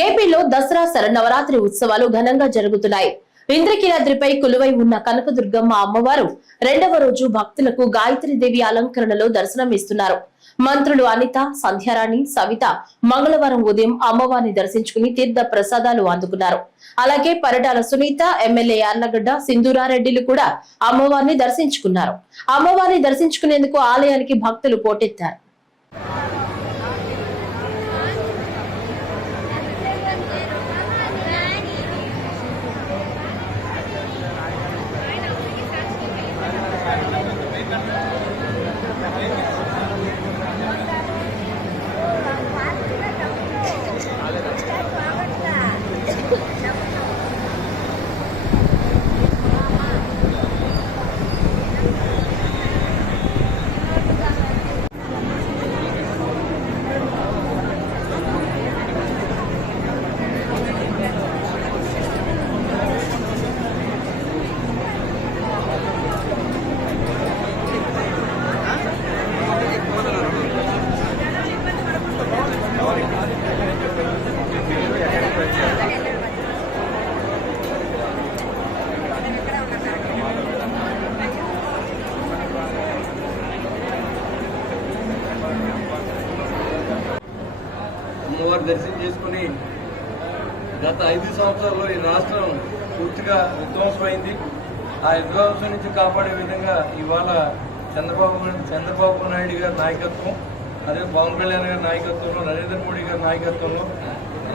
ఏపీలో దసరా శరన్నవరాత్రి ఉత్సవాలు ఘనంగా జరుగుతున్నాయి. ఇంద్రకీలాద్రిపై కొలువై ఉన్న కనకదుర్గమ్మ అమ్మవారు రెండవ రోజు భక్తులకు గాయత్రీదేవి అలంకరణలో దర్శనమిస్తున్నారు. మంత్రులు అనిత, సంధ్యారాణి, సవిత మంగళవారం ఉదయం అమ్మవారిని దర్శించుకుని తీర్థ ప్రసాదాలు అందుకున్నారు. అలాగే పరిటాల సునీత, ఎమ్మెల్యే యార్లగడ్డ, సింధూరారెడ్డిలు కూడా అమ్మవారిని దర్శించుకున్నారు. అమ్మవారిని దర్శించుకునేందుకు ఆలయానికి భక్తులు పోటెత్తారు. అమ్మవారి దర్శనం చేసుకుని గత 5 సంవత్సరాల్లో ఈ రాష్ట్రం పూర్తిగా విధ్వంసమైంది. ఆ విధ్వంసం నుంచి కాపాడే విధంగా ఇవాళ చంద్రబాబు నాయుడు గారి నాయకత్వం, అదే పవన్ కళ్యాణ్ గారి నాయకత్వంలో, నరేంద్ర మోడీ గారి నాయకత్వంలో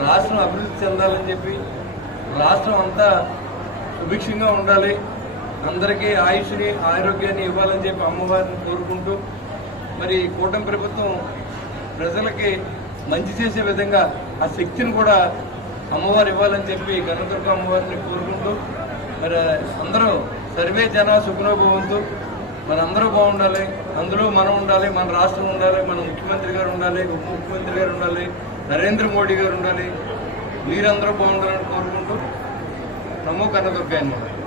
రాష్ట్రం అభివృద్ధి చెందాలని చెప్పి, రాష్ట్రం అంతా సుభిక్షంగా ఉండాలి, అందరికీ ఆయుష్ని ఆరోగ్యాన్ని ఇవ్వాలని చెప్పి అమ్మవారిని కోరుకుంటూ, మరి కూటమి ప్రభుత్వం ప్రజలకి మంచి చేసే విధంగా ఆ శక్తిని కూడా అమ్మవారు ఇవ్వాలని చెప్పి కనకదుర్గ అమ్మవారిని కోరుకుంటూ, మరి అందరూ సర్వే జన సుఖనోభవంతు, మరి అందరూ బాగుండాలి, అందులో మనం ఉండాలి, మన రాష్ట్రం ఉండాలి, మన ముఖ్యమంత్రి గారు ఉండాలి, ఉప ముఖ్యమంత్రి గారు ఉండాలి, నరేంద్ర మోడీ గారు ఉండాలి, మీరందరూ బాగుండాలని కోరుకుంటూ నమో కనకదుర్గ అమ్మవారు.